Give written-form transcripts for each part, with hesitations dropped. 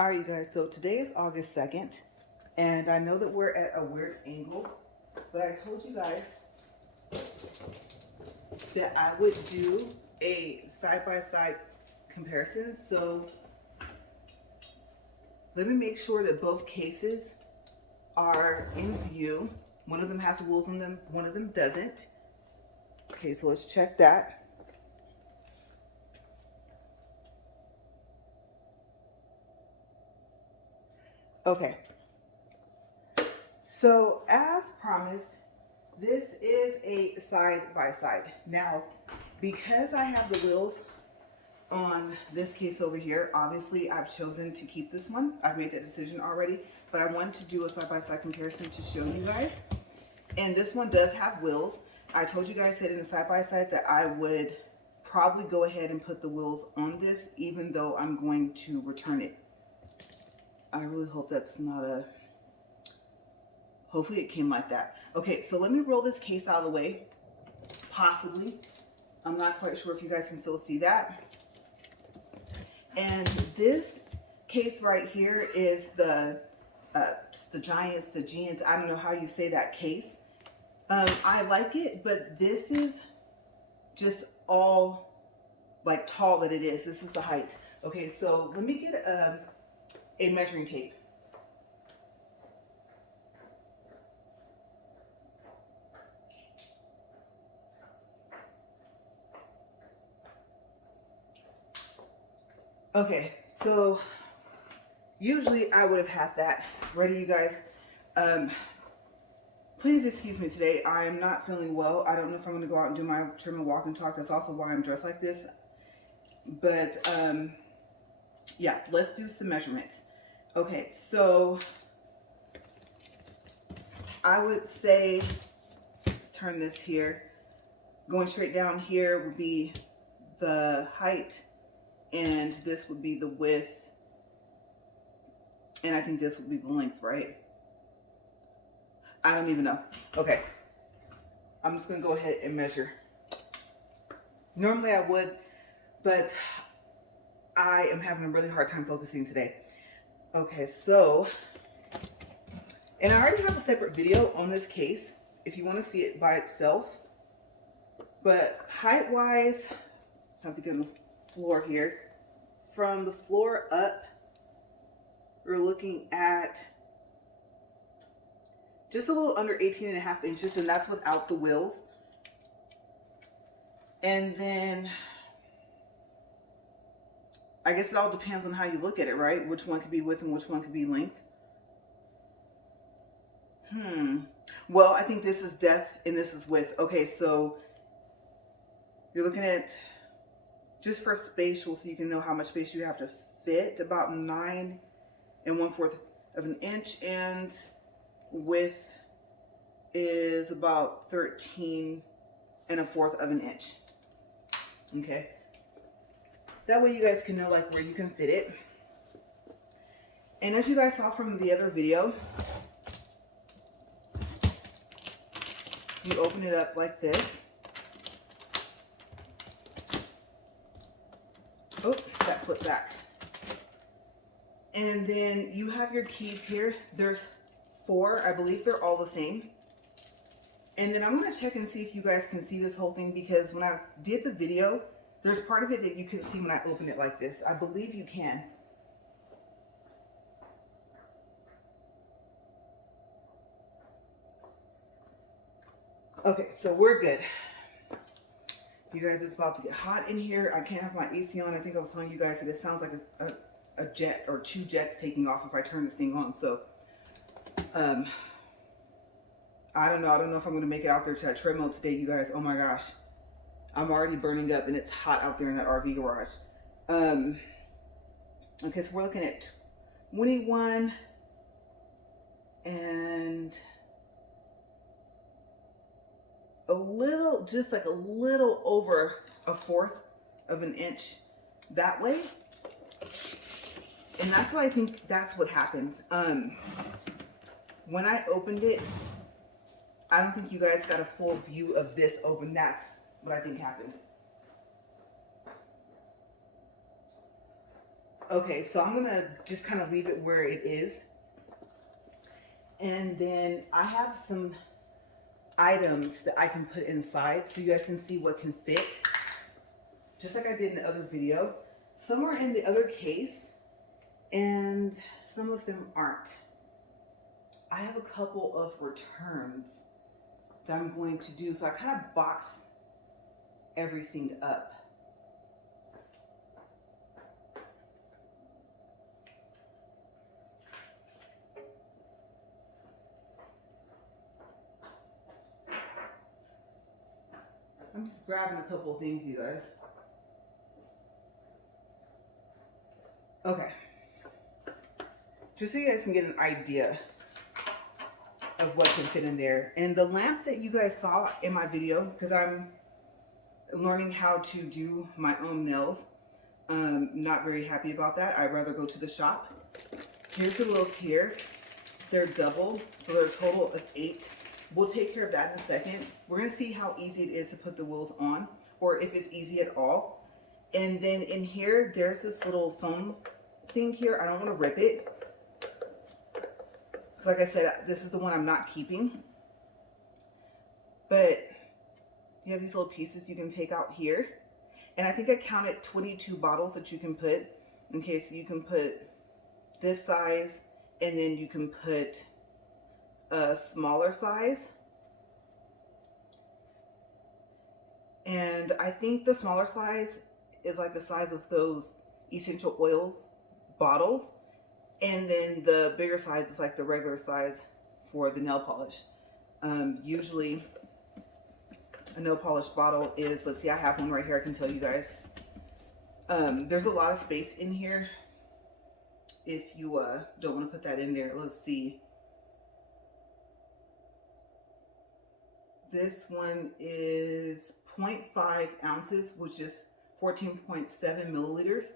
All right, you guys, so today is August 2nd, and I know that we're at a weird angle, but I told you guys that I would do a side-by-side comparison. So let me make sure that both cases are in view. One of them has wheels on them, one of them doesn't. Okay, so let's check that. Okay, so as promised, this is a side-by-side. Now, because I have the wheels on this case over here, obviously I've chosen to keep this one. I've made that decision already, but I wanted to do a side-by-side comparison to show you guys. And this one does have wheels. I told you guys that in the side-by-side that I would probably go ahead and put the wheels on this, even though I'm going to return it. I really hope that's not a... Hopefully it came like that. Okay, so let me roll this case out of the way. Possibly. I'm not quite sure if you guys can still see that. And this case right here is the Stagiant. I don't know how you say that case. I like it, but this is just all like tall that it is. This is the height. Okay, so let me get a measuring tape. Okay, so usually I would have had that ready, you guys. Please excuse me today. I am not feeling well. I don't know if I'm going to go out and do my trim and walk and talk. That's also why I'm dressed like this. But yeah, let's do some measurements. Okay, so I would say, let's turn this here. Going straight down here would be the height, and this would be the width, and I think this would be the length, right? I don't even know. Okay, I'm just gonna go ahead and measure. Normally I would, but I am having a really hard time focusing today. Okay, so, and I already have a separate video on this case if you want to see it by itself, but height wise, I have to get on the floor here. From the floor up, we're looking at just a little under 18.5 inches, and that's without the wheels. And then I guess it all depends on how you look at it, right? Which one could be width and which one could be length. Well, I think this is depth and this is width. Okay, so you're looking at, just for spatial, so you can know how much space you have to fit, about 9 1/4 of an inch, and width is about 13 1/4 of an inch. Okay, that way you guys can know like where you can fit it. And as you guys saw from the other video, you open it up like this. Oh, that flipped back. And then you have your keys here. There's 4. I believe they're all the same. And then I'm going to check and see if you guys can see this whole thing, because when I did the video, there's part of it that you couldn't see when I open it like this. I believe you can. Okay, so we're good. You guys, it's about to get hot in here. I can't have my AC on. I think I was telling you guys that it sounds like a jet or 2 jets taking off if I turn this thing on. So, I don't know. I don't know if I'm going to make it out there to that treadmill today, you guys. Oh my gosh. I'm already burning up and it's hot out there in that RV garage. Okay, so we're looking at 21 and a little, just like a little over 1/4 of an inch that way. And that's why I think that's what happened. When I opened it, I don't think you guys got a full view of this open. That's what I think happened. Okay, so I'm gonna just kind of leave it where it is. And then I have some items that I can put inside so you guys can see what can fit. Just like I did in the other video. Some are in the other case and some of them aren't. I have a couple of returns that I'm going to do. So I kind of box everything up. I'm just grabbing a couple of things, you guys. Okay. Just so you guys can get an idea of what can fit in there. And the lamp that you guys saw in my video, because I'm learning how to do my own nails. Not very happy about that. I'd rather go to the shop. Here's the wheels here. They're double, so they're a total of 8. We'll take care of that in a second. We're gonna see how easy it is to put the wheels on, or if it's easy at all. And then in here, there's this little foam thing here. I don't wanna rip it. Because like I said, this is the one I'm not keeping. But you have these little pieces you can take out here. And I think I counted 22 bottles that you can put. Okay, so you can put this size, and then you can put a smaller size. And I think the smaller size is like the size of those essential oils bottles. And then the bigger size is like the regular size for the nail polish. Usually a nail polish bottle is, let's see, I have one right here, I can tell you guys. There's a lot of space in here if you don't want to put that in there. Let's see. This one is 0.5 ounces, which is 14.7 milliliters.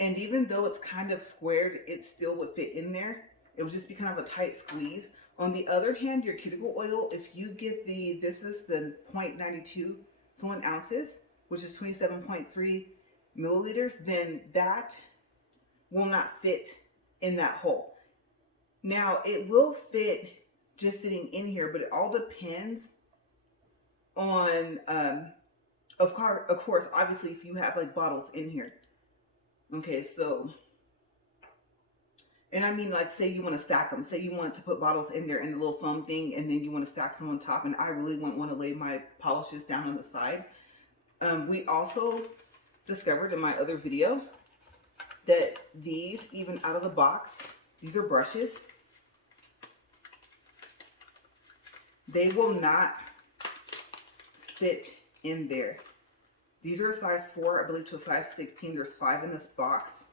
And even though it's kind of squared, it still would fit in there. It would just be kind of a tight squeeze. On the other hand, your cuticle oil, if you get this is the 0.92 fluent ounces, which is 27.3 milliliters, then that will not fit in that hole. Now, it will fit just sitting in here, but it all depends on, of course, obviously, if you have like bottles in here. Okay, so, and I mean, like, say you want to stack them. Say you want to put bottles in there in the little foam thing, and then you want to stack some on top, and I really wouldn't want to lay my polishes down on the side. We also discovered in my other video that these, even out of the box, these are brushes. They will not fit in there. These are a size 4, I believe, to a size 16. There's 5 in this box.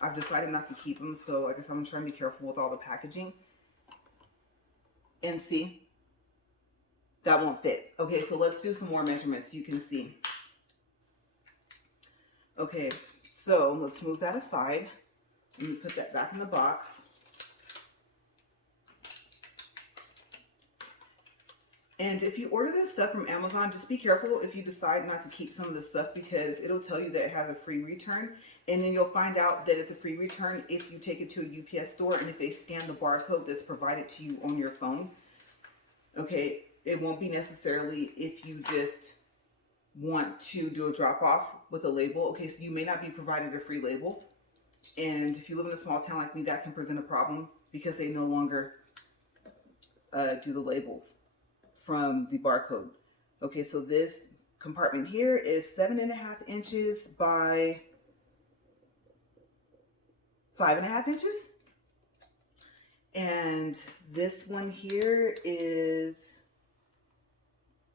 I've decided not to keep them, so I guess I'm trying to be careful with all the packaging. And see, that won't fit. Okay, so let's do some more measurements so you can see. Okay, so let's move that aside. Let me put that back in the box. And if you order this stuff from Amazon, just be careful if you decide not to keep some of this stuff, because it'll tell you that it has a free return. And then you'll find out that it's a free return if you take it to a UPS store and if they scan the barcode that's provided to you on your phone. Okay, it won't be necessarily if you just want to do a drop off with a label. Okay, so you may not be provided a free label. And if you live in a small town like me, that can present a problem because they no longer do the labels from the barcode. Okay, so this compartment here is 7.5 inches by 5.5 inches. And this one here is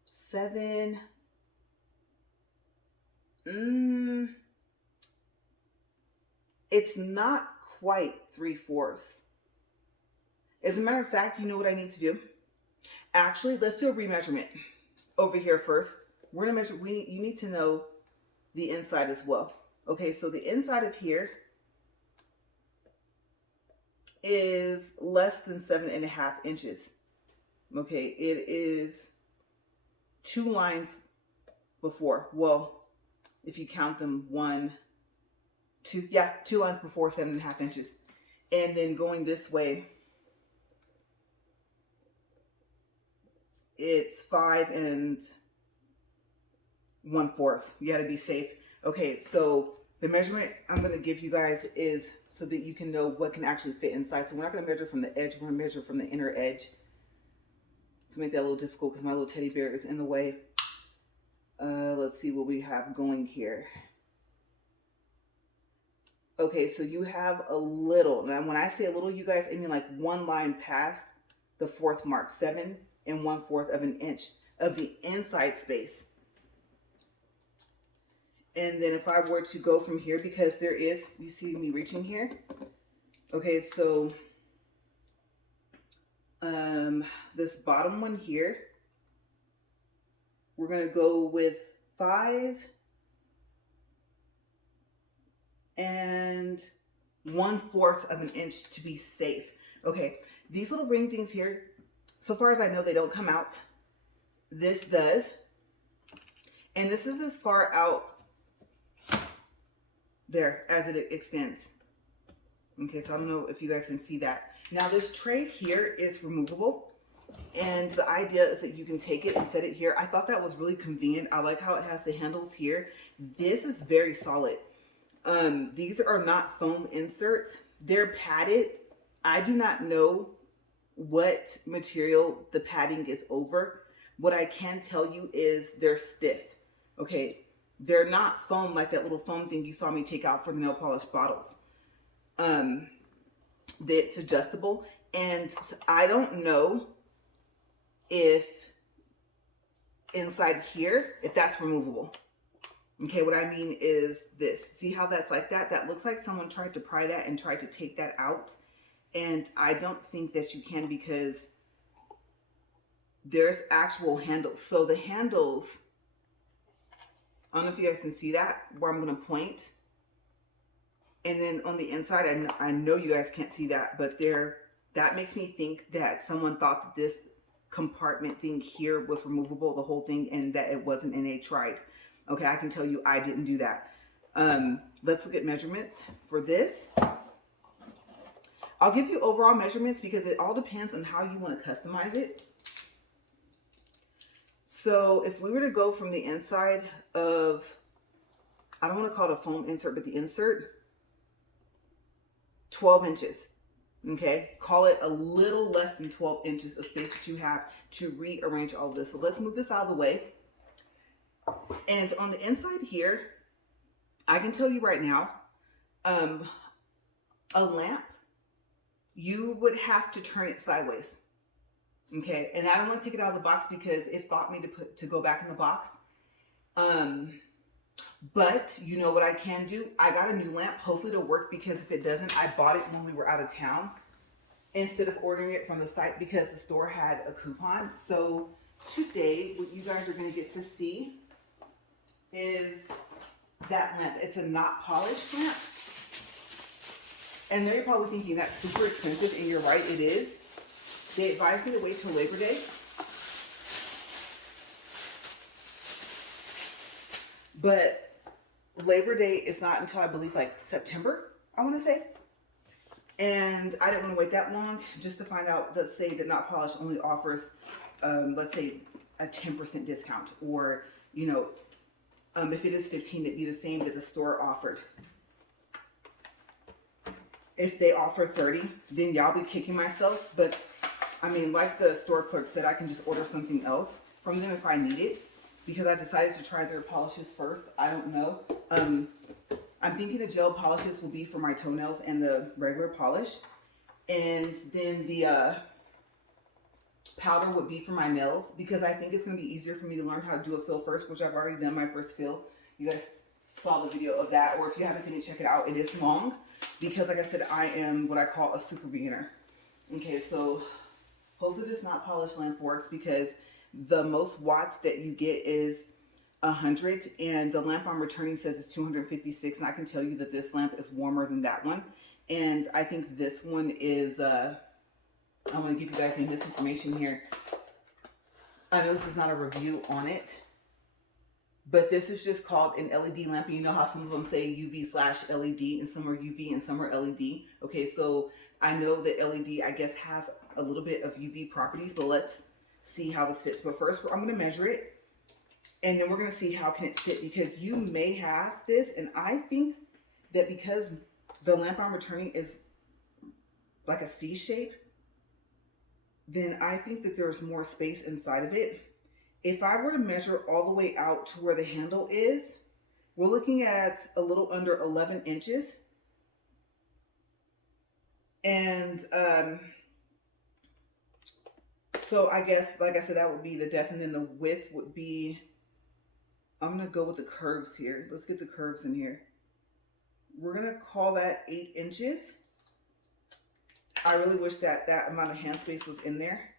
7. It's not quite 3/4. As a matter of fact, you know what I need to do? Actually, let's do a remeasurement over here first. We're gonna measure, you need to know the inside as well. Okay, so the inside of here is less than 7.5 inches. Okay, it is 2 lines before. Well, if you count them, 1, two lines before 7.5 inches. And then going this way, it's 5 1/4. You got to be safe. Okay, so the measurement I'm going to give you guys is so that you can know what can actually fit inside. So we're not going to measure from the edge. We're going to measure from the inner edge. To make that a little difficult because my little teddy bear is in the way. Let's see what we have going here. Okay, so you have a little. Now, when I say a little, you guys, I mean like one line past the 4th mark, 7 1/4 of an inch of the inside space. And then if I were to go from here, because there is, you see me reaching here. Okay, so this bottom one here, we're going to go with 5 1/4 of an inch to be safe. Okay, these little ring things here, so far as I know, they don't come out. This does. And this is as far out there as it extends. Okay, so I don't know if you guys can see that. Now this tray here is removable. And the idea is that you can take it and set it here. I thought that was really convenient. I like how it has the handles here. This is very solid. These are not foam inserts. They're padded. I do not know what material the padding is over. What I can tell you is they're stiff. Okay, they're not foam like that little foam thing you saw me take out for the nail polish bottles. It's adjustable. And I don't know if inside here, if that's removable. Okay, what I mean is this. See how that's like that? That looks like someone tried to pry that and tried to take that out. And I don't think that you can because there's actual handles. So the handles, I don't know if you guys can see that, where I'm going to point. And then on the inside, I know you guys can't see that, but that makes me think that someone thought that this compartment thing here was removable, the whole thing, and that it wasn't, and they tried. Okay, I can tell you I didn't do that. Let's look at measurements for this. I'll give you overall measurements because it all depends on how you want to customize it. So if we were to go from the inside of, I don't want to call it a foam insert, but the insert, 12 inches. Okay, call it a little less than 12 inches of space that you have to rearrange all of this. So let's move this out of the way. And on the inside here, I can tell you right now, a lamp, you would have to turn it sideways. Okay, and I don't want to take it out of the box because it fought me to go back in the box. But you know what I can do? I got a new lamp. Hopefully it'll work because if it doesn't, I bought it when we were out of town instead of ordering it from the site because the store had a coupon. So today, what you guys are going to get to see is that lamp. It's a not polished lamp. And now you're probably thinking that's super expensive, and you're right, it is. They advised me to wait till Labor Day. But Labor Day is not until I believe like September, I want to say. And I didn't want to wait that long just to find out, let's say that Not Polished only offers, let's say a 10% discount, or, you know, if it is 15, it'd be the same that the store offered. If they offer 30, then y'all be kicking myself. But I mean, like the store clerk said, I can just order something else from them if I need it, because I decided to try their polishes first. I don't know. I'm thinking the gel polishes will be for my toenails and the regular polish. And then the powder would be for my nails, because I think it's going to be easier for me to learn how to do a fill first, which I've already done my first fill. You guys saw the video of that, or if you haven't seen it, check it out. It is long because, like I said, I am what I call a super beginner. Okay, so hopefully this not polished lamp works, because the most watts that you get is 100, and the lamp I'm returning says it's 256, and I can tell you that this lamp is warmer than that one. And I think this one is, I want to give you guys some misinformation here. I know this is not a review on it, but this is just called an LED lamp. And you know how some of them say UV/LED and some are UV and some are LED. Okay, so I know that LED, I guess, has a little bit of UV properties, but let's see how this fits. But first, I'm going to measure it, and then we're going to see how can it sit, because you may have this, and I think that because the lamp I'm returning is like a C shape, then I think that there's more space inside of it. If I were to measure all the way out to where the handle is, we're looking at a little under 11 inches. And so I guess, like I said, that would be the depth, and then the width would be, I'm going to go with the curves here. Let's get the curves in here. We're going to call that 8 inches. I really wish that that amount of hand space was in there,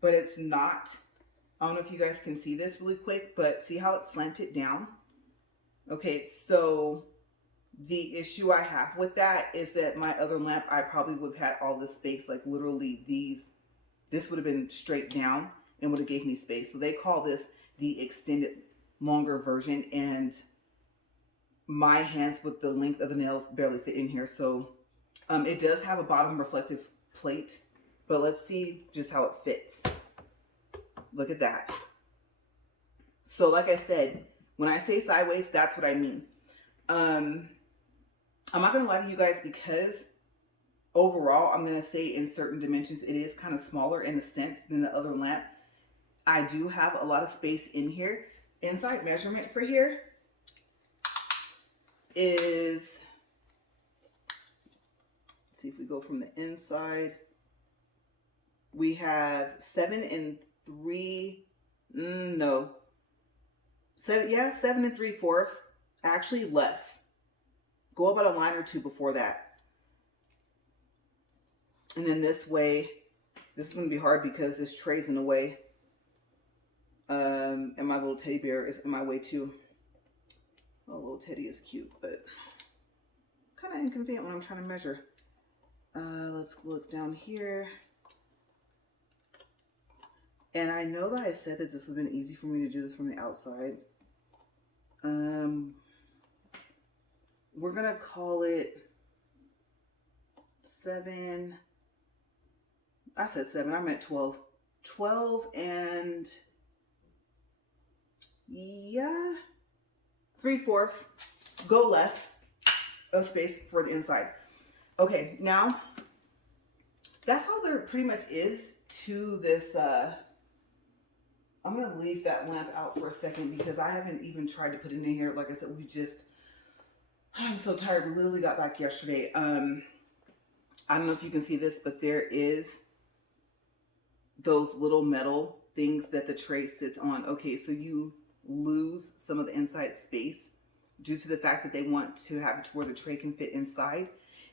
but it's not. I don't know if you guys can see this really quick, but see how it's slanted down? Okay, so the issue I have with that is that my other lamp, I probably would have had all this space, like literally this would have been straight down and would have gave me space. So they call this the extended longer version, and my hands with the length of the nails barely fit in here. So it does have a bottom reflective plate, but let's see just how it fits. Look at that. So like I said, when I say sideways, that's what I mean. I'm not going to lie to you guys, because overall, I'm going to say in certain dimensions, it is kind of smaller in a sense than the other lamp. I do have a lot of space in here. Inside measurement for here is, see if we go from the inside, we have 7 3/4, actually less. Go about a line or two before that. And then this way, this is going to be hard because this tray's in the way. And my little teddy bear is in my way too. Oh, little teddy is cute, but kind of inconvenient when I'm trying to measure. Let's look down here. And I know that I said that this would have been easy for me to do this from the outside. We're going to call it 7. I said 7, I meant 12. 12 and, yeah, 3/4. Go less of space for the inside. Okay, now that's all there pretty much is to this. I'm going to leave that lamp out for a second because I haven't even tried to put it in here. Like I said, I'm so tired. We literally got back yesterday. I don't know if you can see this, but there is those little metal things that the tray sits on. Okay, so you lose some of the inside space due to the fact that they want to have it to where the tray can fit inside.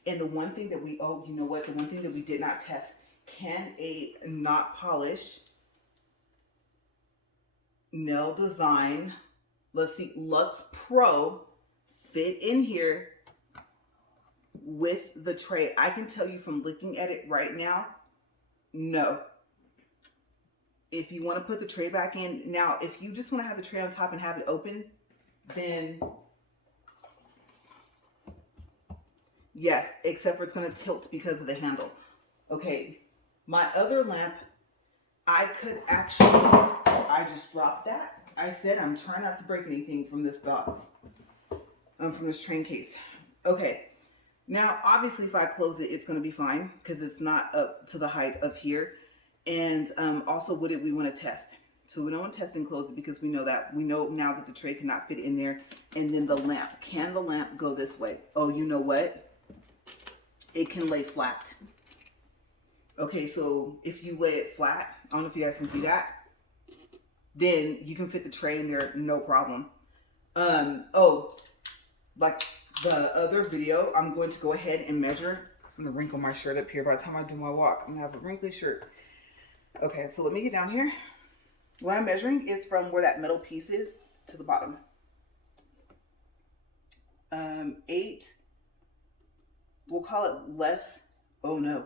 And the one thing that the one thing that we did not test, can a not polish nail design, let's see, Luxe Pro, fit in here with the tray? I can tell you from looking at it right now, no. If you want to put the tray back in, now if you just want to have the tray on top and have it open, then yes, except for it's going to tilt because of the handle. Okay, my other lamp, I just dropped that. I said I'm trying not to break anything from this box, from this train case. Okay, now obviously if I close it, it's going to be fine because it's not up to the height of here. And also, what did we want to test? So we don't want to test and close it because we know now that the tray cannot fit in there. And then the lamp, can the lamp go this way? Oh, you know what? It can lay flat. Okay, so if you lay it flat, I don't know if you guys can see that, then you can fit the tray in there, no problem. Like the other video, I'm going to go ahead and measure. I'm going to wrinkle my shirt up here. By the time I do my walk, I'm going to have a wrinkly shirt. Okay, so let me get down here. What I'm measuring is from where that metal piece is to the bottom. 8, we'll call it less, oh no.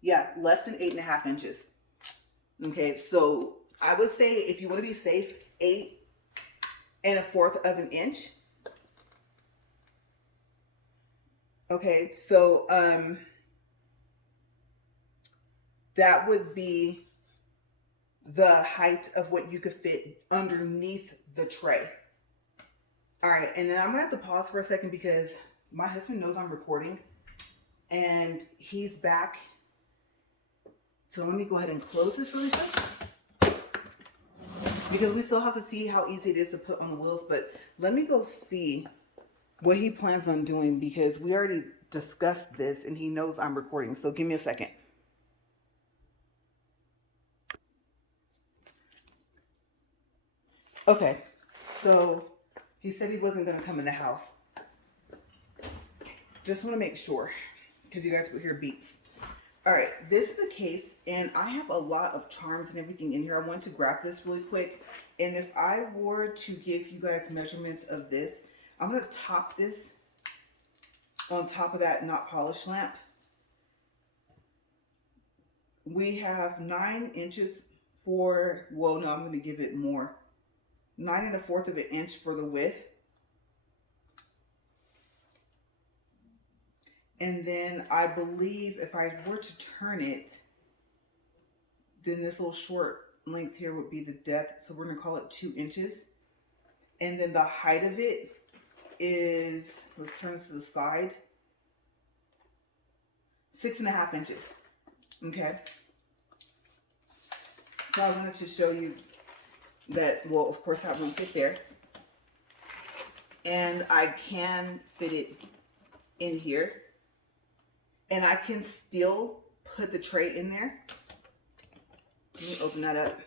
Yeah, less than 8.5 inches. Okay, so I would say if you want to be safe, 8 1/4 of an inch. Okay, so that would be the height of what you could fit underneath the tray. All right, and then I'm gonna have to pause for a second because my husband knows I'm recording and he's back. So let me go ahead and close this really quick because we still have to see how easy it is to put on the wheels, but let me go see what he plans on doing because we already discussed this and he knows I'm recording. So give me a second. Okay, so he said he wasn't going to come in the house. Just want to make sure because you guys will hear beeps. All right, this is the case and I have a lot of charms and everything in here. I wanted to grab this really quick. And if I were to give you guys measurements of this, I'm going to top this on top of that not polished lamp. We have 9 inches for, well, no, I'm going to give it more. 9 1/4 of an inch for the width. And then I believe if I were to turn it, then this little short length here would be the depth. So we're going to call it 2 inches. And then the height of it is, let's turn this to the side, 6.5 inches. Okay. So I wanted to show you that, well, of course that won't fit there. And I can fit it in here. And I can still put the tray in there. Let me open that up.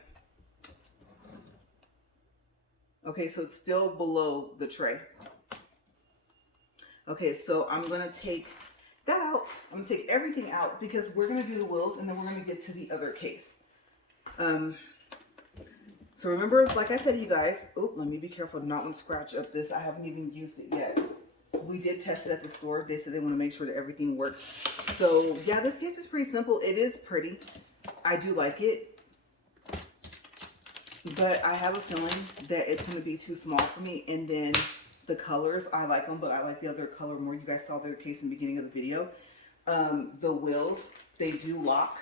Okay, so it's still below the tray. Okay, so I'm gonna take that out. I'm gonna take everything out because we're gonna do the wheels and then we're gonna get to the other case. So remember, like I said to you guys, oh, let me be careful not want to scratch up this. I haven't even used it yet. We did test it at the store. They said they want to make sure that everything works. So yeah, this case is pretty simple. It is pretty. I do like it. But I have a feeling that it's going to be too small for me. And then the colors, I like them, but I like the other color more. You guys saw the case in the beginning of the video. The wheels, they do lock.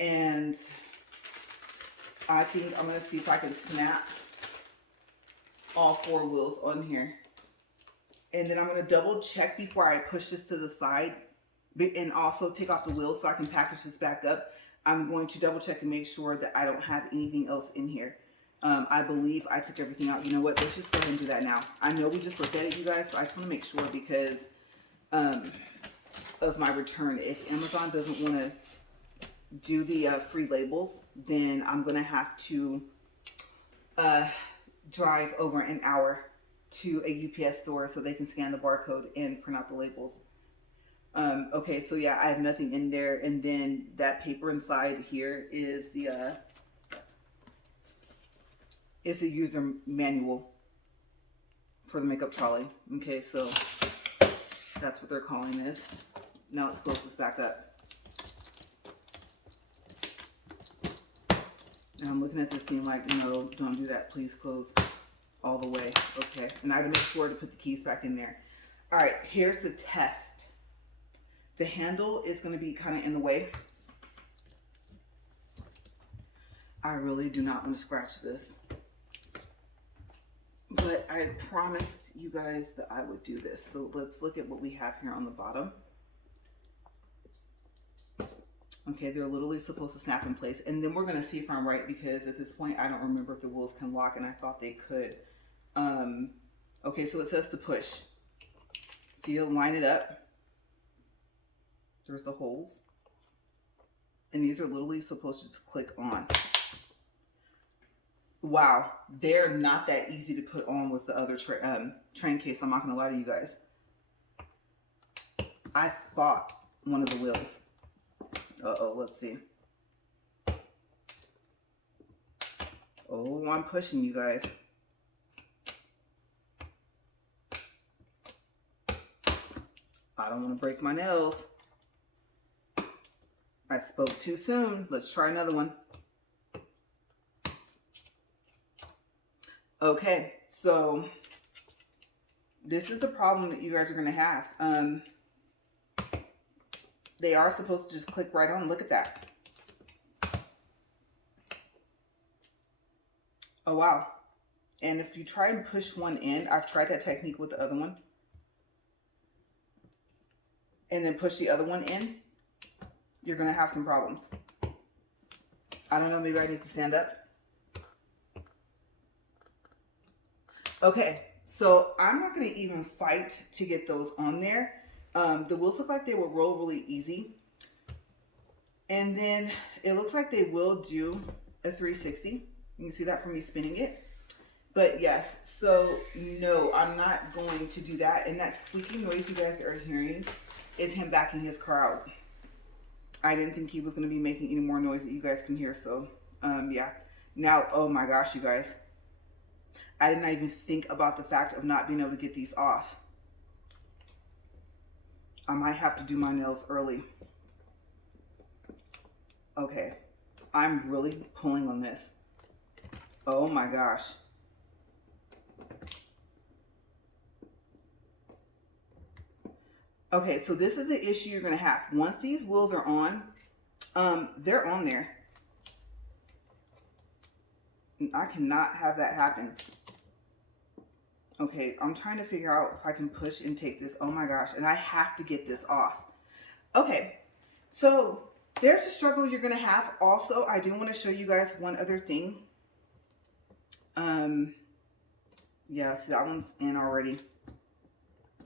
And I think I'm going to see if I can snap all 4 wheels on here. And then I'm going to double check before I push this to the side and also take off the wheels so I can package this back up. I'm going to double check and make sure that I don't have anything else in here. I believe I took everything out. You know what? Let's just go ahead and do that now. I know we just looked at it, you guys, but I just want to make sure because of my return. If Amazon doesn't want to do the free labels, then I'm going to have to drive over an hour to a UPS store so they can scan the barcode and print out the labels. Okay, so yeah, I have nothing in there. And then that paper inside here is the user manual for the makeup trolley. Okay, so that's what they're calling this. Now let's close this back up. And I'm looking at this thing like, no, don't do that. Please close all the way. Okay, and I had to make sure to put the keys back in there. All right, here's the test. The handle is going to be kind of in the way. I really do not want to scratch this. But I promised you guys that I would do this. So let's look at what we have here on the bottom. Okay, they're literally supposed to snap in place. And then we're going to see if I'm right because at this point, I don't remember if the wheels can lock and I thought they could. Okay, so it says to push. So you'll line it up. There's the holes. And these are literally supposed to just click on. Wow, they're not that easy to put on with the other train case. I'm not going to lie to you guys. I fought one of the wheels. Uh-oh, let's see. Oh, I'm pushing you guys. I don't want to break my nails. I spoke too soon. Let's try another one. Okay, so this is the problem that you guys are going to have. They are supposed to just click right on. Look at that. Oh, wow. And if you try and push one in, I've tried that technique with the other one. And then push the other one in, you're going to have some problems. I don't know, maybe I need to stand up. Okay, so I'm not going to even fight to get those on there. The wheels look like they will roll really easy. And then it looks like they will do a 360. You can see that from me spinning it. But yes, so no, I'm not going to do that. And that squeaky noise you guys are hearing is him backing his car out. I didn't think he was going to be making any more noise that you guys can hear. So yeah. Now, oh my gosh, you guys. I did not even think about the fact of not being able to get these off. I might have to do my nails early. Okay. I'm really pulling on this. Oh my gosh. Okay, so this is the issue you're going to have. Once these wheels are on, they're on there. I cannot have that happen. Okay, I'm trying to figure out if I can push and take this. Oh my gosh, and I have to get this off. Okay, so there's a struggle you're going to have. Also, I do want to show you guys one other thing. Yeah, see, that one's in already.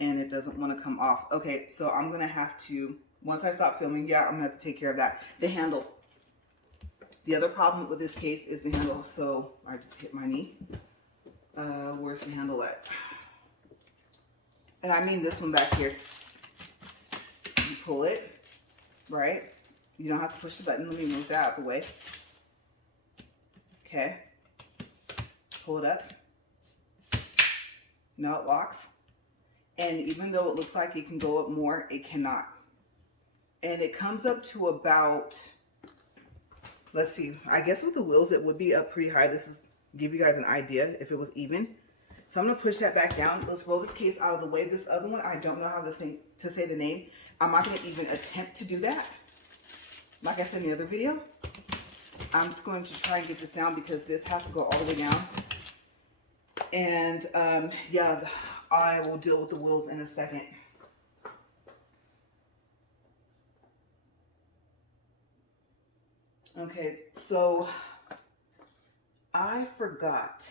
And it doesn't want to come off. Okay, so I'm going to have to, once I stop filming, yeah, I'm going to have to take care of that. The handle. The other problem with this case is the handle. So I just hit my knee. Where's the handle at? And I mean this one back here. You pull it, right? You don't have to push the button. Let me move that out of the way. Okay. Pull it up. Now it locks. And even though it looks like it can go up more, it cannot. And it comes up to about, let's see, I guess with the wheels it would be up pretty high. This is give you guys an idea if it was even. So I'm going to push that back down. Let's roll this case out of the way. This other one, I don't know how to say the name. I'm not going to even attempt to do that. Like I said in the other video, I'm just going to try and get this down because this has to go all the way down. And yeah, I will deal with the wheels in a second. Okay, so I forgot.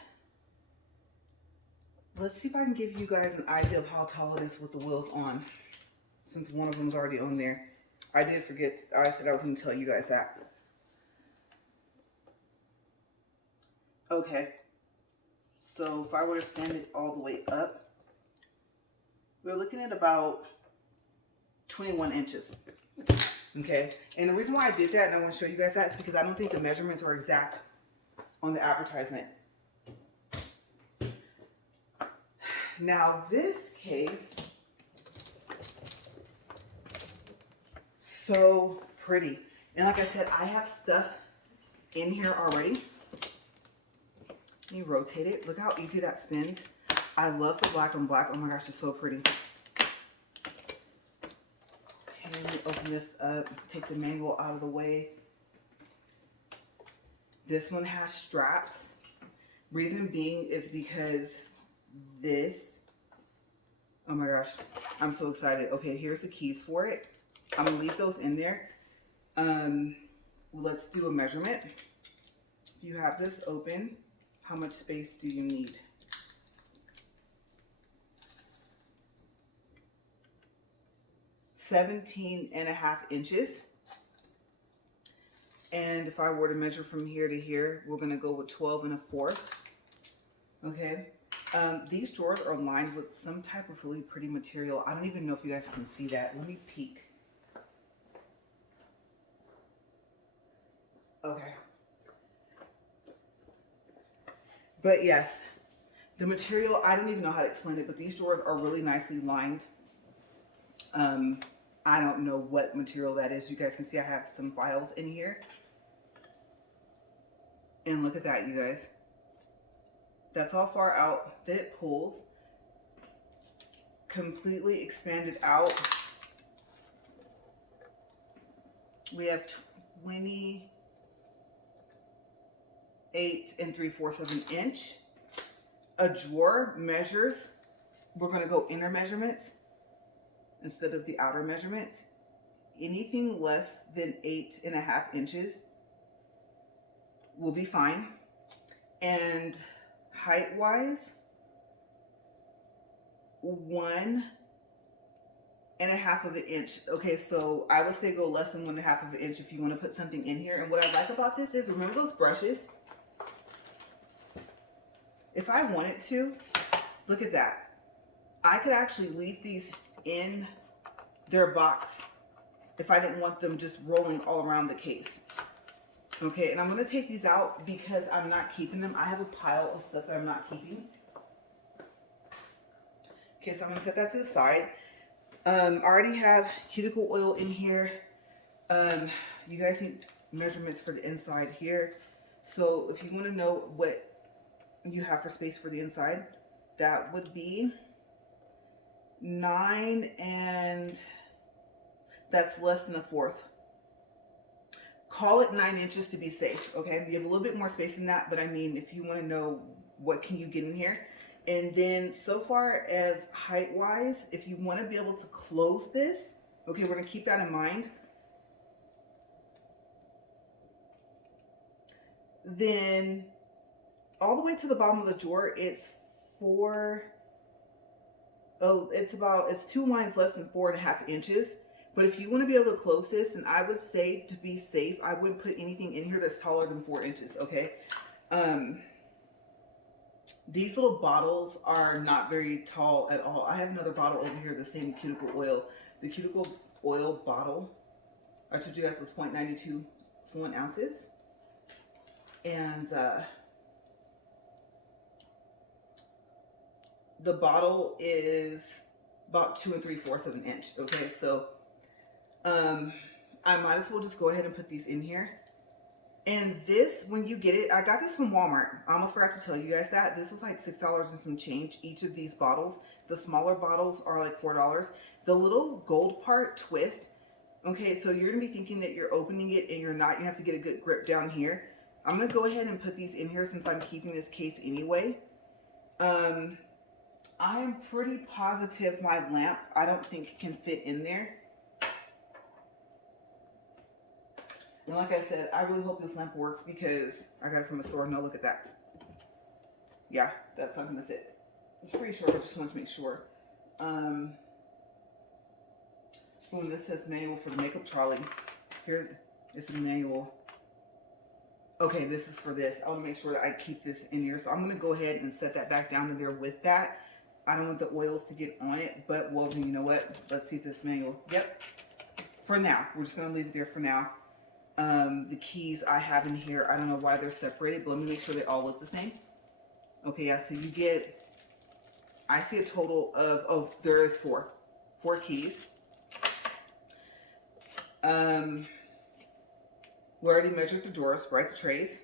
Let's see if I can give you guys an idea of how tall it is with the wheels on, since one of them is already on there. I did forget, I said I was going to tell you guys that. Okay, so if I were to stand it all the way up, we're looking at about 21 inches. Okay, and the reason why I did that, and I want to show you guys that, is because I don't think the measurements are exact on the advertisement. Now this case, so pretty. And like I said, I have stuff in here already. Let me rotate it. Look how easy that spins. I love the black on black. Oh my gosh, it's so pretty. Okay, let me open this up. Take the manual out of the way. This one has straps. Reason being is because this, oh my gosh, I'm so excited. Okay, here's the keys for it. I'm gonna leave those in there. Let's do a measurement. You have this open. How much space do you need? (17.5 inches. And if I were to measure from here to here, we're gonna go with 12 1/4. Okay. These drawers are lined with some type of really pretty material. I don't even know if you guys can see that. Let me peek. Okay. But yes, the material, I don't even know how to explain it, but these drawers are really nicely lined. I don't know what material that is. You guys can see I have some files in here. And look at that, you guys. That's how far out that it pulls. Completely expanded out. We have 28 3/4 of an inch. A drawer measures, we're going to go inner measurements instead of the outer measurements. Anything less than 8.5 inches will be fine. And height wise, 1.5 of an inch. Okay, so I would say go less than 1.5 of an inch if you want to put something in here. And what I like about this is, remember those brushes? If I wanted to, look at that. I could actually leave these in their box if I didn't want them just rolling all around the case. Okay, and I'm going to take these out because I'm not keeping them. I have a pile of stuff that I'm not keeping. Okay, so I'm going to set that to the side. I already have cuticle oil in here. You guys need measurements for the inside here. So if you want to know what you have for space for the inside, that would be 9, and that's less than 1/4. Call it 9 inches to be safe. Okay, you have a little bit more space than that, but I mean, if you want to know what can you get in here. And then so far as height wise, if you want to be able to close this, okay, we're going to keep that in mind. Then all the way to the bottom of the drawer, it's 2 lines less than 4.5 inches. But if you want to be able to close this, and I would say to be safe, I wouldn't put anything in here that's taller than 4 inches, okay? These little bottles are not very tall at all. I have another bottle over here, the same cuticle oil. The cuticle oil bottle, I told you guys, was 0.92 fluent ounces. And the bottle is about 2 3/4 of an inch. Okay, so I might as well just go ahead and put these in here. And this, when you get it, I got this from Walmart. I almost forgot to tell you guys that. This was like $6 and some change, each of these bottles. The smaller bottles are like $4. The little gold part twist. Okay, so you're going to be thinking that you're opening it and you're not. You have to get a good grip down here. I'm going to go ahead and put these in here since I'm keeping this case anyway. I am pretty positive my lamp, I don't think can fit in there. And like I said, I really hope this lamp works because I got it from a store. No, look at that. Yeah, that's not going to fit. It's pretty sure, but I just want to make sure. Boom, this says manual for the makeup trolley. Here is the manual. Okay, this is for this. I want to make sure that I keep this in here. So I'm going to go ahead and set that back down in there with that. I don't want the oils to get on it, but well, you know what? Let's see if this manual. Yep. For now, we're just going to leave it there for now. The keys I have in here, I don't know why they're separated, but let me make sure they all look the same. Okay, yeah, so you get, I see a total of, oh, there is 4 keys. We already measured the drawers, right, the trays.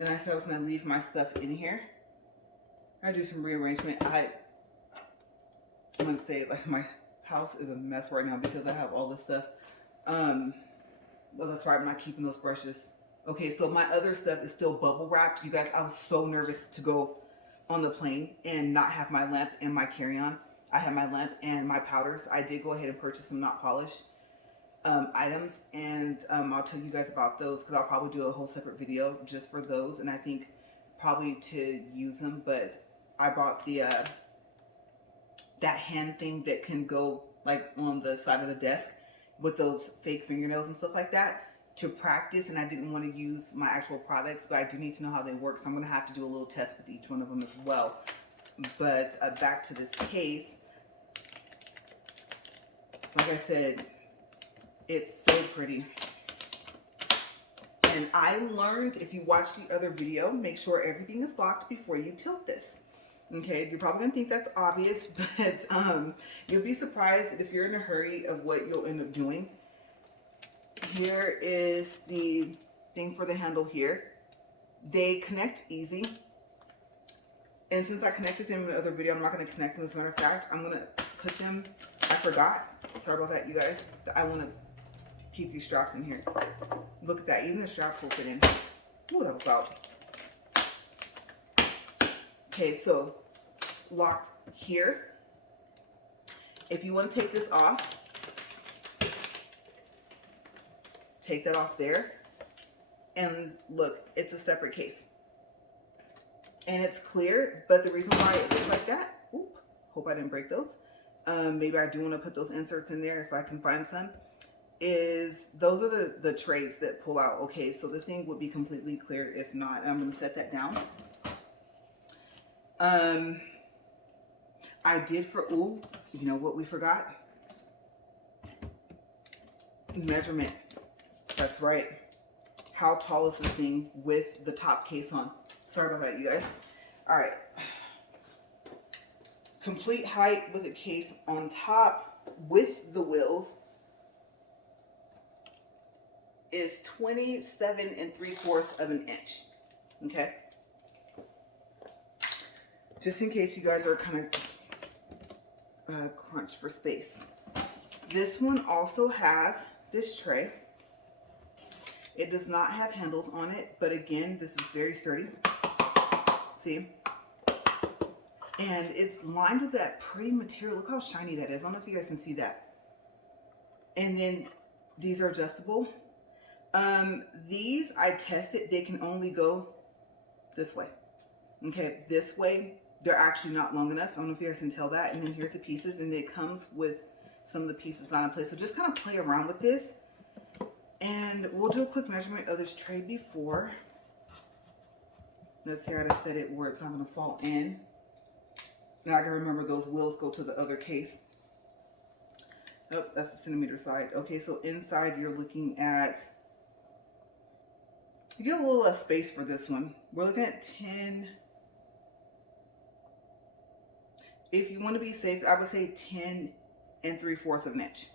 And I said I was going to leave my stuff in here. I do some rearrangement. I'm going to say, like, my house is a mess right now because I have all this stuff. Well, that's right, I'm not keeping those brushes. Okay, so my other stuff is still bubble wrapped. You guys, I was so nervous to go on the plane and not have my lamp and my carry-on. I have my lamp and my powders. I did go ahead and purchase some not polished items, and I'll tell you guys about those because I'll probably do a whole separate video just for those, and I think probably to use them. But I bought the that hand thing that can go like on the side of the desk with those fake fingernails and stuff like that to practice, and I didn't want to use my actual products, but I do need to know how they work, so I'm going to have to do a little test with each one of them as well. But back to this case, like I said, it's so pretty. And I learned, if you watch the other video, make sure everything is locked before you tilt this. Okay, you're probably gonna think that's obvious, but you'll be surprised if you're in a hurry of what you'll end up doing. Here is the thing for the handle here. They connect easy. And since I connected them in the other video, I'm not going to connect them. As a matter of fact, I'm going to put them, I forgot. Sorry about that, you guys. I want to keep these straps in here. Look at that. Even the straps will fit in. Ooh, that was loud. Okay, so locked here. If you want to take this off, take that off there. And look, it's a separate case. And it's clear, but the reason why it looks like that, oop, hope I didn't break those. Maybe I do want to put those inserts in there if I can find some. Is those are the trays that pull out. Okay, so this thing would be completely clear if not. And I'm going to set that down. I did ooh, you know what we forgot? Measurement. That's right. How tall is this thing with the top case on? Sorry about that, you guys. All right. Complete height with a case on top with the wheels is 27 3/4 of an inch. Okay. Just in case you guys are kind of crunched for space. This one also has this tray. It does not have handles on it, but again, this is very sturdy. See? And it's lined with that pretty material. Look how shiny that is. I don't know if you guys can see that. And then these are adjustable. These I tested. They can only go this way. Okay, this way. They're actually not long enough. I don't know if you guys can tell that. And then here's the pieces, and it comes with some of the pieces not in place. So just kind of play around with this. And we'll do a quick measurement of this tray before. Let's see how to set it where it's not going to fall in. Now I can remember those wheels go to the other case. Oh, that's the centimeter side. Okay, so inside you're looking at, you get a little less space for this one. We're looking at 10. If you want to be safe, I would say 10 3/4 of an inch.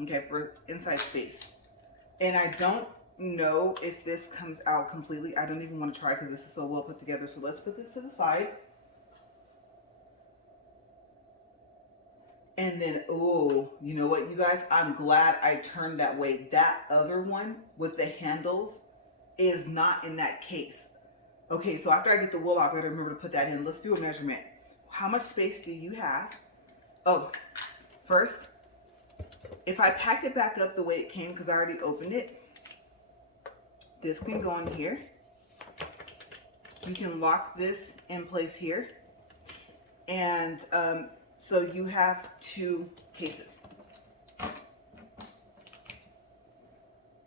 Okay, for inside space. And I don't know if this comes out completely. I don't even want to try because this is so well put together. So let's put this to the side. And then, oh, you know what, you guys? I'm glad I turned that way. That other one with the handles is not in that case. Okay, so after I get the wool off, I gotta remember to put that in. Let's do a measurement. How much space do you have? Oh, first, if I packed it back up the way it came, because I already opened it, this can go in here. You can lock this in place here. And so you have 2 cases.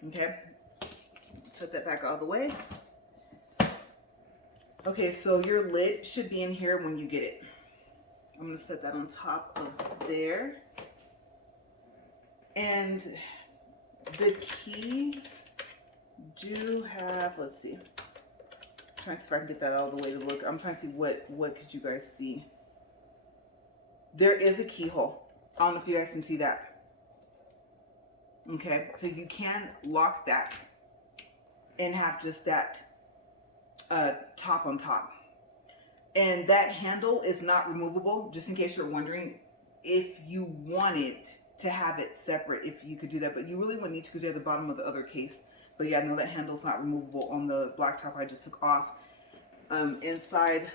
Okay, set that back all the way. Okay, so your lid should be in here when you get it. I'm gonna set that on top of there. And the keys do have, let's see. I'm trying to see if I can get that all the way to look. I'm trying to see what could you guys see. There is a keyhole. I don't know if you guys can see that. Okay, so you can lock that and have just that top on top. And that handle is not removable, just in case you're wondering. If you wanted to have it separate, if you could do that, but you really wouldn't need to because you have the bottom of the other case. But yeah, no, that handle's not removable on the black top I just took off. Inside,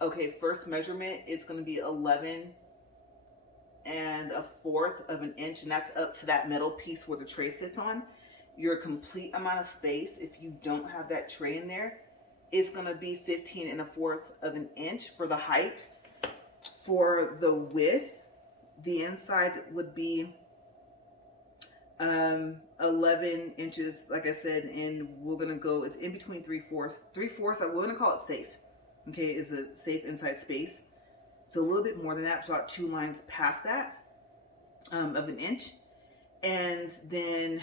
okay, first measurement, it's going to be 11 1/4 of an inch, and that's up to that middle piece where the tray sits on. Your complete amount of space, if you don't have that tray in there, is going to be 15 1/4 of an inch for the height. For the width, the inside would be 11 inches, like I said, and we're going to go, it's in between 3/4. 3/4, we're going to call it safe. Okay, is a safe inside space. It's a little bit more than that, it's about 2 lines past that of an inch. And then,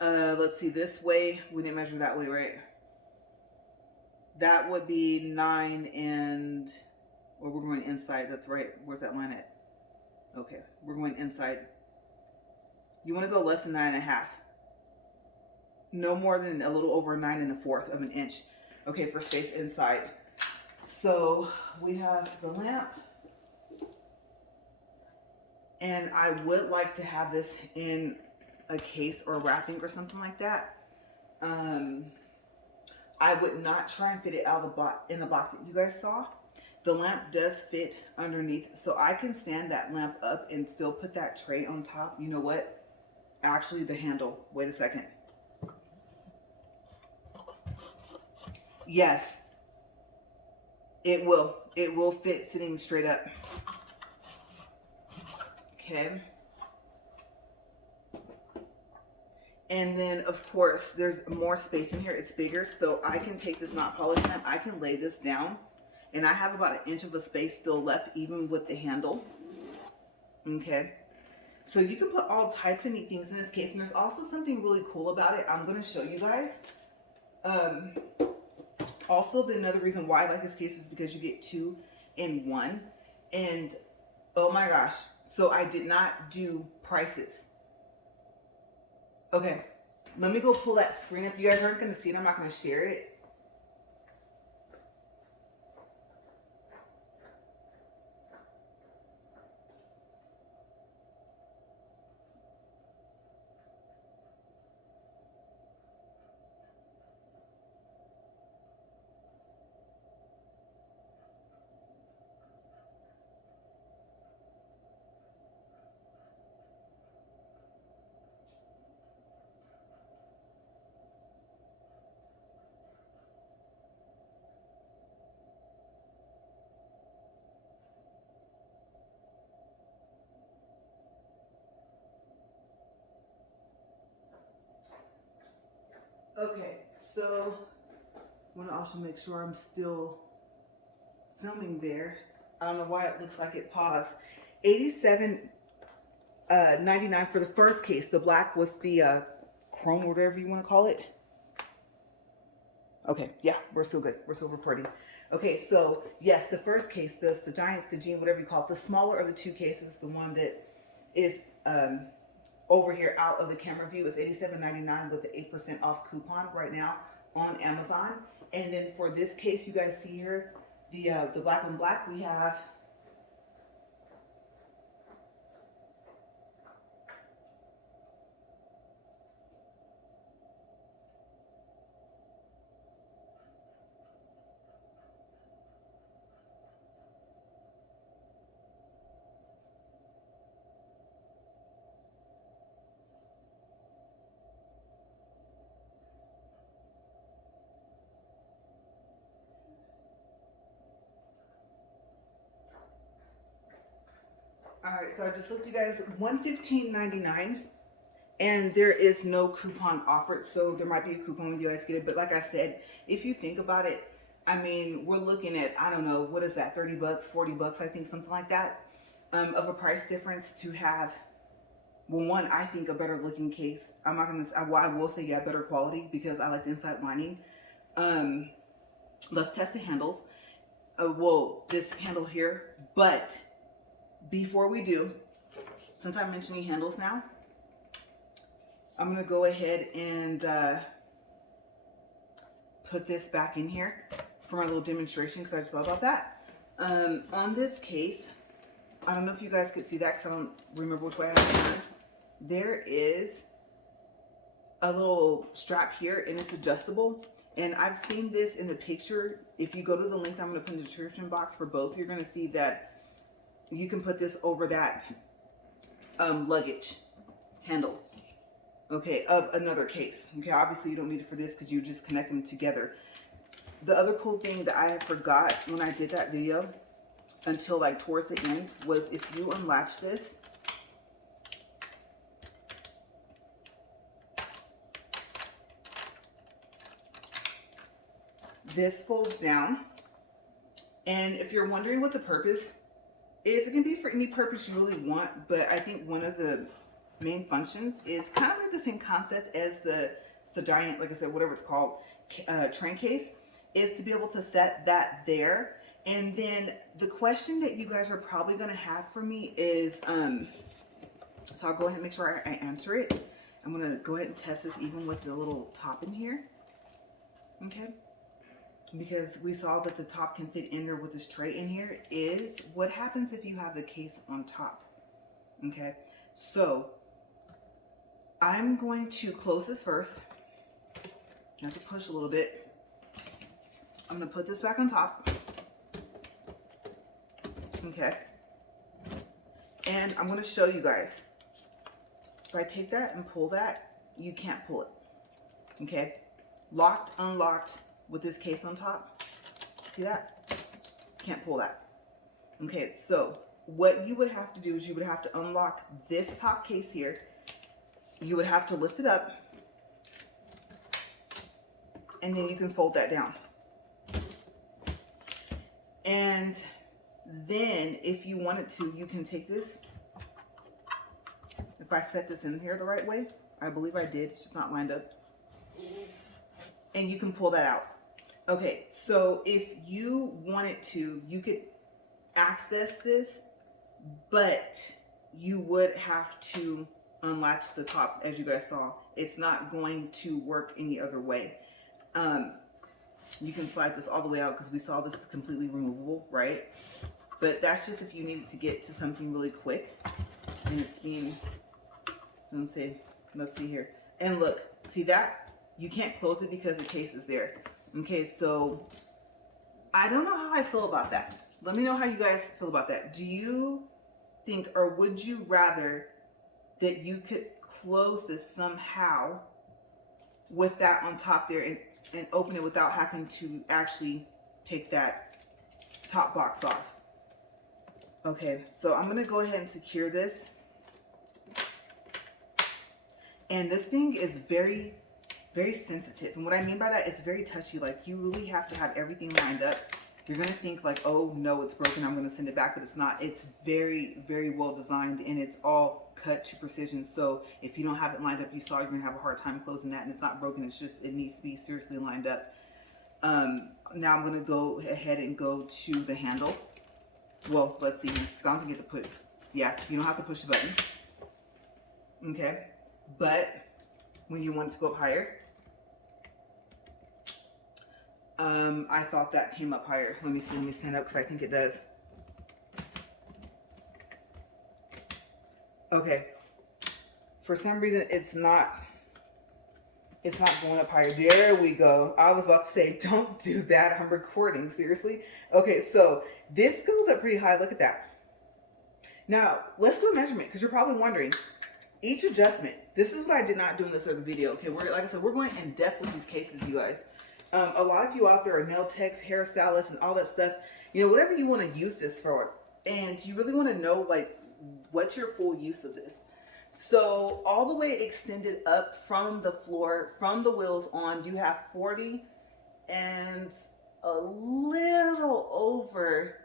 let's see, this way, we didn't measure that way, right? That would be 9 and, or we're going inside, that's right. Where's that line at? Okay, we're going inside. You want to go less than 9 1/2. No more than a little over 9 1/4 of an inch. okay, for space inside. So we have the lamp, and I would like to have this in a case or wrapping or something like that. I would not try and fit it out of the box in the box that you guys saw. The lamp does fit underneath, so I can stand that lamp up and still put that tray on top. You know what? Actually, the handle. Wait a second. Yes, it will. It will fit sitting straight up. Okay. And then, of course, there's more space in here. It's bigger, so I can take this not polished lamp. I can lay this down, and I have about 1 inch of a space still left, even with the handle. Okay. So you can put all types of neat things in this case, and there's also something really cool about it. I'm going to show you guys. Also, another reason why I like this case is because you get 2 in 1. And oh my gosh, so I did not do prices. Okay, let me go pull that screen up. You guys aren't going to see it. I'm not going to share it. Okay, so I want to also make sure I'm still filming there. I don't know why it looks like it paused. $87.99 for the first case, the black with the chrome, whatever you want to call it. Okay, yeah, we're still good. We're still recording. Okay, so yes, the first case, the Stagiant, Stagiant, whatever you call it, the smaller of the 2 cases, the one that is over here out of the camera view, is $87.99 with the 8% off coupon right now on Amazon. And then for this case, you guys see here, the black on black, we have all right, so I just looked, you guys, $115.99, and there is no coupon offered, so there might be a coupon when you guys get it. But like I said, if you think about it, I mean, we're looking at, I don't know, what is that, 30 bucks, 40 bucks, I think, something like that, of a price difference to have, well, one, I think a better looking case. I'm not gonna, well, I will say, yeah, better quality, because I like the inside lining. Let's test the handles. Well, this handle here, but before we do, since I'm mentioning handles now, I'm gonna go ahead and put this back in here for my little demonstration, because I just thought about that. On this case, I don't know if you guys could see that because I don't remember which way I have it turned. There is a little strap here, and it's adjustable. And I've seen this in the picture. If you go to the link I'm going to put in the description box for both, you're going to see that you can put this over that luggage handle, okay, of another case. Okay, obviously you don't need it for this because you just connect them together. The other cool thing that I forgot when I did that video until like towards the end was, if you unlatch this, this folds down. And if you're wondering what the purpose is, it can be for any purpose you really want, but I think one of the main functions is kind of like the same concept as the Stagiant, like I said, whatever it's called, train case, is to be able to set that there. And then the question that you guys are probably going to have for me is, so I'll go ahead and make sure I answer it. I'm going to go ahead and test this even with the little top in here. Okay. because we saw that the top can fit in there with this tray in here, is what happens if you have the case on top. Okay, so I'm going to close this first. You have to push a little bit. I'm going to put this back on top. Okay, and I'm going to show you guys. If I take that and pull that, you can't pull it. Okay, locked, unlocked with this case on top. See that? Can't pull that. Okay, so what you would have to do is you would have to unlock this top case here. You would have to lift it up, and then you can fold that down. And then if you wanted to, you can take this. If I set this in here the right way, I believe I did, it's just not lined up. And you can pull that out. Okay, so if you wanted to, you could access this, but you would have to unlatch the top, as you guys saw. It's not going to work any other way. You can slide this all the way out because we saw this is completely removable, right? But that's just if you needed to get to something really quick. And it's being, let's see here. And look, see that? You can't close it because the case is there. Okay, so I don't know how I feel about that. Let me know how you guys feel about that. Do you think, or would you rather that you could close this somehow with that on top there and open it without having to actually take that top box off? Okay, so I'm gonna go ahead and secure this. And this thing is very, very sensitive. And what I mean by that, it's very touchy. Like, you really have to have everything lined up. You're gonna think like, oh no, it's broken, I'm gonna send it back, but it's not. It's very, very well designed, and it's all cut to precision. So if you don't have it lined up, you saw you're gonna have a hard time closing that, and it's not broken, it's just, it needs to be seriously lined up. Now I'm gonna go ahead and go to the handle. Well, let's see, because I don't think you have to put, yeah, you don't have to push the button. Okay, but when you want it to go up higher, I thought that came up higher. Let me see, let me stand up because I think it does. Okay, for some reason it's not going up higher. There we go. I was about to say, don't do that. I'm recording, seriously. Okay, so this goes up pretty high. Look at that. Now let's do a measurement, because you're probably wondering, each adjustment, this is what I did not do in this other video. Okay, like I said, we're going in depth with these cases, you guys. A lot of you out there are nail techs, hairstylists, and all that stuff. You know, whatever you want to use this for, and you really want to know, like, what's your full use of this. So all the way extended up from the floor, from the wheels on, you have 40 and a little over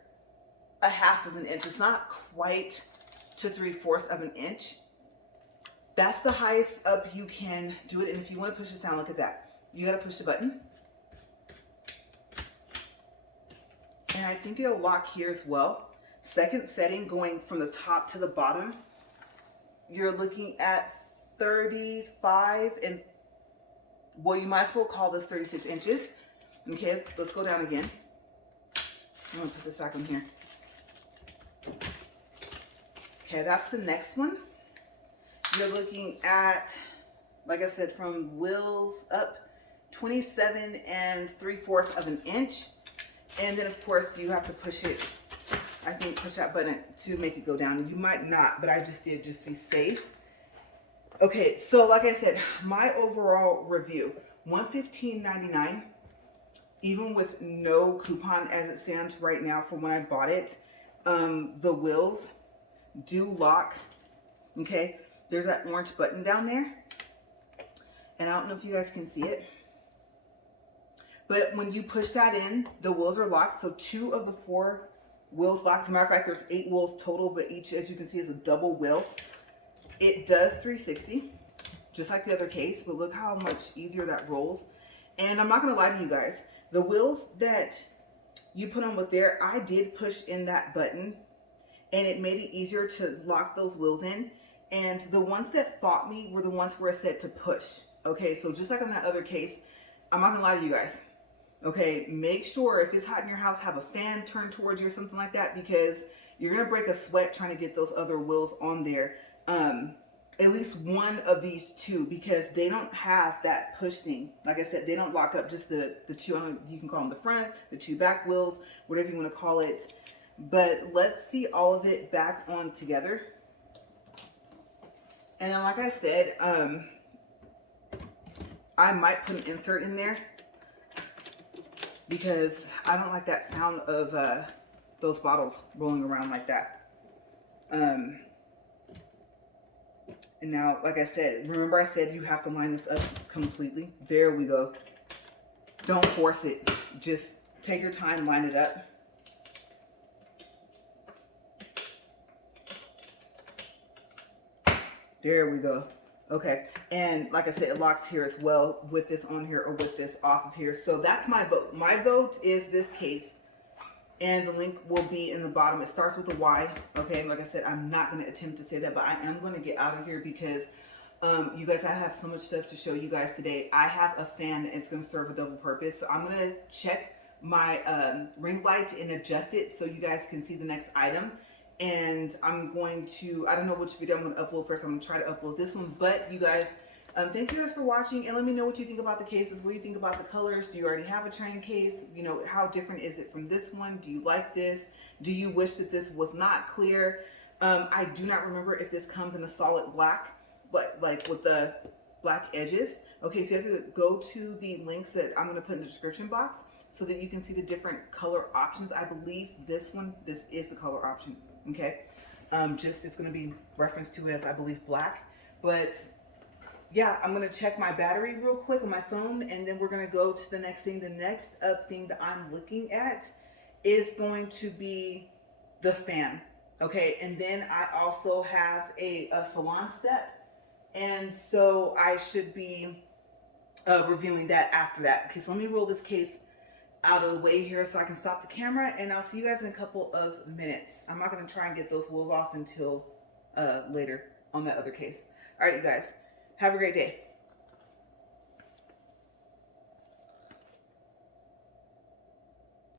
a half of an inch. It's not quite to 3/4 of an inch. That's the highest up you can do it. And if you want to push this down, look at that. You got to push the button. And I think it'll lock here as well. Second setting, going from the top to the bottom, you're looking at 35 and, well, you might as well call this 36 inches. Okay, let's go down again. I'm gonna put this back in here. Okay, that's the next one. You're looking at, like I said, from wheels up, 27 and 3/4 of an inch. And then of course you have to push it, I think push that button to make it go down. And you might not, but I just did, just to be safe. Okay, so like I said, my overall review, $115.99, even with no coupon as it stands right now from when I bought it. The wheels do lock, okay? There's that orange button down there. And I don't know if you guys can see it. But when you push that in, the wheels are locked. So 2 of the 4 wheels locked. As a matter of fact, there's 8 wheels total, but each, as you can see, is a double wheel. It does 360, just like the other case, but look how much easier that rolls. And I'm not gonna lie to you guys, the wheels that you put on with there, I did push in that button, and it made it easier to lock those wheels in. And the ones that fought me were the ones where it said to push. Okay, so just like on that other case, I'm not gonna lie to you guys. Okay, make sure if it's hot in your house, have a fan turned towards you or something like that, because you're gonna break a sweat trying to get those other wheels on there. At least one of these two, because they don't have that push thing. Like I said, they don't lock up, just the two. I don't know, you can call them the front, the two back wheels, whatever you want to call it. But let's see all of it back on together. And then, like I said, I might put an insert in there because I don't like that sound of those bottles rolling around like that. And now, like I said, remember I said you have to line this up completely. There we go. Don't force it. Just take your time, line it up. There we go. Okay, and like I said, it locks here as well with this on here or with this off of here. So that's my vote. My vote is this case, and the link will be in the bottom. It starts with a Y. Okay, like I said, I'm not going to attempt to say that, but I am going to get out of here because you guys, I have so much stuff to show you guys today. I have a fan that's going to serve a double purpose. So I'm going to check my ring light and adjust it so you guys can see the next item. And I'm going to, I don't know which video I'm going to upload first. I'm going to try to upload this one. But you guys, thank you guys for watching. And let me know what you think about the cases. What do you think about the colors? Do you already have a train case? You know, how different is it from this one? Do you like this? Do you wish that this was not clear? I do not remember if this comes in a solid black, but like with the black edges. Okay, so you have to go to the links that I'm going to put in the description box so that you can see the different color options. I believe this is the color option. Okay, it's going to be referenced to as, I believe, black. But yeah, I'm going to check my battery real quick on my phone, and then we're going to go to the next thing. The next up thing that I'm looking at is going to be the fan. Okay, and then I also have a Salon step, and so I should be reviewing that after that. Okay, so let me roll this case out of the way here so I can stop the camera, and I'll see you guys in a couple of minutes. I'm not going to try and get those wheels off until later on that other case. All right, you guys, have a great day.